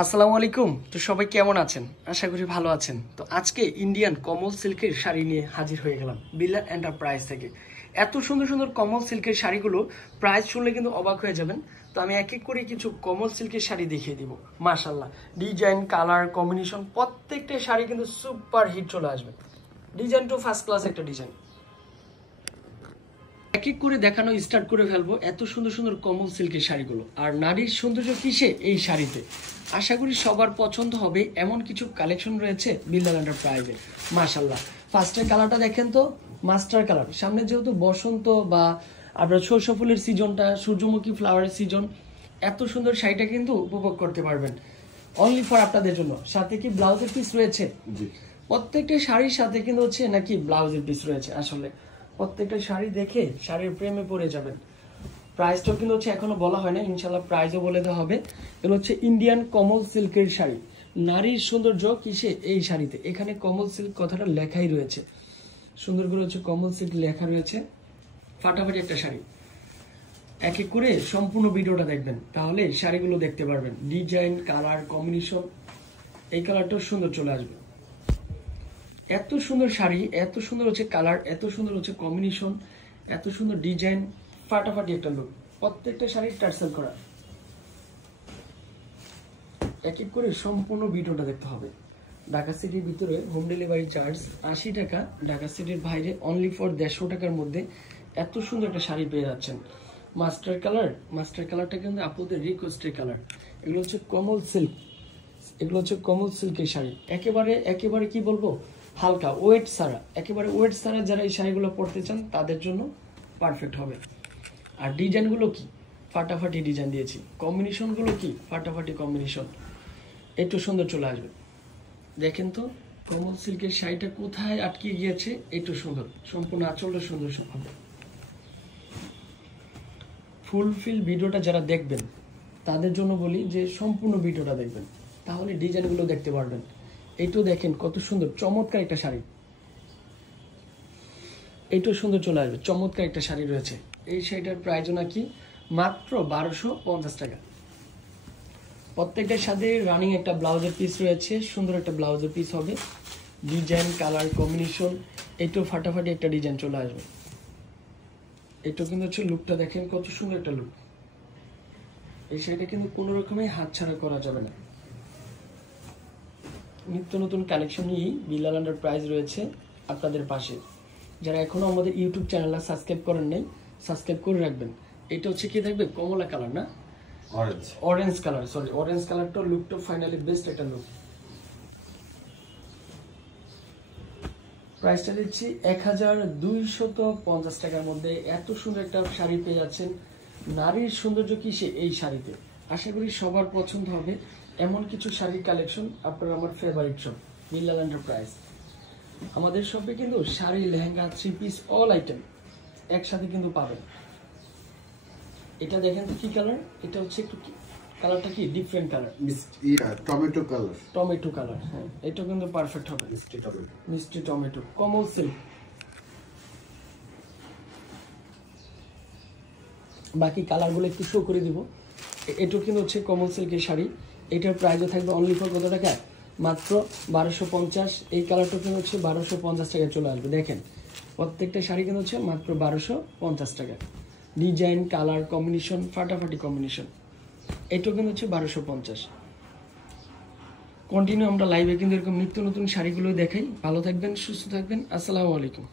আসসালামু আলাইকুম। তো সবাই কেমন আছেন? আশা করি ভালো আছেন। তো আজকে ইন্ডিয়ান কমল সিল্কের শাড়ি নিয়ে হাজির হয়ে গেলাম বিলাল এন্টারপ্রাইজ থেকে। এত সুন্দর সুন্দর কমল সিল্কের শাড়িগুলো প্রাইস শুনলে কিন্তু অবাক হয়ে যাবেন। তো আমি এক এক করে কিছু কমল সিল্কের শাড়ি দেখিয়ে দিব। মাশাআল্লাহ, ডিজাইন, কালার, কম্বিনেশন প্রত্যেকটা শাড়ি কিন্তু সুপার হিট চলে আসবে। ডিজাইন তো ফার্স্ট ক্লাস একটা ডিজাইন। এক এক করে দেখানো স্টার্ট করে ফেলবো এত সুন্দর সুন্দর কমল সিল্কের শাড়িগুলো। আর নারীর সৌন্দর্য কিসে? এই শাড়িতে। আশা করি সবার পছন্দ হবে এমন কিছু কালেকশন রয়েছে বিলাল এন্টারপ্রাইজে। মাশাআল্লাহ, ফার্স্টের কালারটা দেখেন তো, মাস্টার কালার। সামনে যেহেতু বসন্ত বা আপনার সরষে ফুলের সিজনটা, সূর্যমুখী ফ্লাওয়ারের সিজন, এত সুন্দর শাড়িটা কিন্তু উপভোগ করতে পারবেন অনলি ফর আপনাদের জন্য। সাথে কি ব্লাউজের পিস রয়েছে? প্রত্যেকটা শাড়ির সাথে কিন্তু হচ্ছে নাকি ব্লাউজের পিস রয়েছে। আসলে প্রত্যেকটা শাড়ি দেখে শাড়ির প্রেমে পড়ে যাবেন। প্রাইসটাও কিন্তু হচ্ছে এখনো বলা হয় না, ইনশাল্লাহ প্রাইসও বলে দেওয়া হবে। এগুলো হচ্ছে ইন্ডিয়ান কমল সিল্কের শাড়ি। নারীর সৌন্দর্য কিসে? এই শাড়িতে। এখানে কমল সিল্ক কথাটা লেখাই রয়েছে, সুন্দর করে হচ্ছে কমল সিল্ক লেখা রয়েছে। ফাটাফাটি একটা শাড়ি। এক এক করে সম্পূর্ণ ভিডিওটা দেখবেন, তাহলে শাড়িগুলো দেখতে পারবেন। ডিজাইন, কালার, কম্বিনেশন, এই কালারটাও সুন্দর চলে আসবে। এত সুন্দর শাড়ি, এত সুন্দর হচ্ছে কালার, এত সুন্দর হচ্ছে কম্বিনেশন, এত সুন্দর ডিজাইন, ফাটাফাটি একটা লুক। প্রত্যেকটা শাড়ি টার্সেল করা। এক এক করে সম্পূর্ণ ভিডিওটা দেখতে হবে। ঢাকা সিটির ভিতরে হোম ডেলিভারি চার্জ 80 টাকা, ঢাকা সিটির বাইরে অনলি ফর 150 টাকার মধ্যে এত সুন্দর একটা শাড়ি পেয়ে যাচ্ছেন। মাস্টার কালার, মাস্টার কালারটা কিন্তু আপনাদের রিকোয়েস্টের কালার। এগুলো হচ্ছে কমল সিল্ক, এগুলো হচ্ছে কমল সিল্কের শাড়ি। একেবারে একেবারে কি বলবো, হালকা ওয়েট ছাড়া, একেবারে ওয়েট ছাড়া যারা এই শাড়িগুলো পরতে চান তাদের জন্য পারফেক্ট হবে। আর ডিজাইনগুলো কি ফাটাফাটি ডিজাইন দিয়েছি, কম্বিনেশনগুলো কি ফাটাফাটি কম্বিনেশন, একটু সুন্দর চলে আসবে। দেখেন তো কমল সিল্কের শাড়িটা কোথায় আটকে গিয়েছে, একটু সুন্দর, সম্পূর্ণ আঁচলটা সুন্দর হবে। ফুলফিল ভিডিওটা যারা দেখবেন তাদের জন্য বলি যে সম্পূর্ণ ভিডিওটা দেখবেন, তাহলে ডিজাইনগুলো দেখতে পারবেন। এইটাও দেখেন কত সুন্দর, চমৎকার একটা শাড়ি। এইটাও সুন্দর চলে আসবে, চমৎকার একটা শাড়ি রয়েছে। এই শাড়িটার প্রাইস নাকি মাত্র 1250 টাকা। প্রত্যেকটার সাথে রানিং একটা ব্লাউজের পিস রয়েছে, সুন্দর একটা ব্লাউজের পিস হবে। ডিজাইন, কালার, কম্বিনেশন, এইটাও ফাটাফাটি একটা ডিজাইন চলে আসবে। এটা কিন্তু হচ্ছে লুকটা দেখেন কত সুন্দর একটা লুক। এই শাড়িটা কিন্তু কোনো রকমই হাতছাড়া করা যাবে না। নিত্য নতুন কালেকশন নিয়েই বিলাল এন্টারপ্রাইজ রয়েছে আপনাদের পাশে। যারা এখনো আমাদের ইউটিউব চ্যানেলটা সাবস্ক্রাইব করেন নাই, সাবস্ক্রাইব করে রাখবেন। এটা হচ্ছে কি দেখবে, কমলা কালার না, অরেঞ্জ কালার, সরি অরেঞ্জ কালারটা লুকটা ফাইনালি বেস্ট একটা লুক। প্রাইসটা দিচ্ছি 1250 টাকার মধ্যে এত সুন্দর একটা শাড়ি পেয়ে যাচ্ছেন। নারীর সৌন্দর্য কি সে এই শাড়িতে। আশা করি সবার পছন্দ হবে এমন কিছু শাড়ির কালেকশন। আপনারা আমার ফেভারিট শপ বিলাল এন্টারপ্রাইজ। আমাদের শপে কিন্তু sari, lehenga, three piece, all item একসাথে কিন্তু পাবেন। এটা দেখেন তো কি কালার, এটা হচ্ছে একটু কালারটা কি different colour, tomato colour, tomato colour. হ্যাঁ, এটা কিন্তু পারফেক্ট হবে, মিষ্টি টমেটো, কমল সিল্ক। বাকি কালারগুলো একটু শো করে দিব। এটা কিন্তু হচ্ছে কমল সিল্কের শাড়ি। এটার প্রাইসও থাকবে অনলি ফর কত টাকা, মাত্র 1250। এই কালারটা কিন্তু হচ্ছে 1250 টাকায় চলে আসবে। দেখেন প্রত্যেকটা শাড়ি কিন্তু হচ্ছে মাত্র 1250 টাকা। ডিজাইন, কালার, কম্বিনেশন, ফাটাফাটি কম্বিনেশন। এটাও কিন্তু হচ্ছে 1250। কন্টিনিউ আমরা লাইভে কিন্তু এরকম নিত্য নতুন শাড়িগুলো দেখাই। ভালো থাকবেন, সুস্থ থাকবেন। আসসালামু আলাইকুম।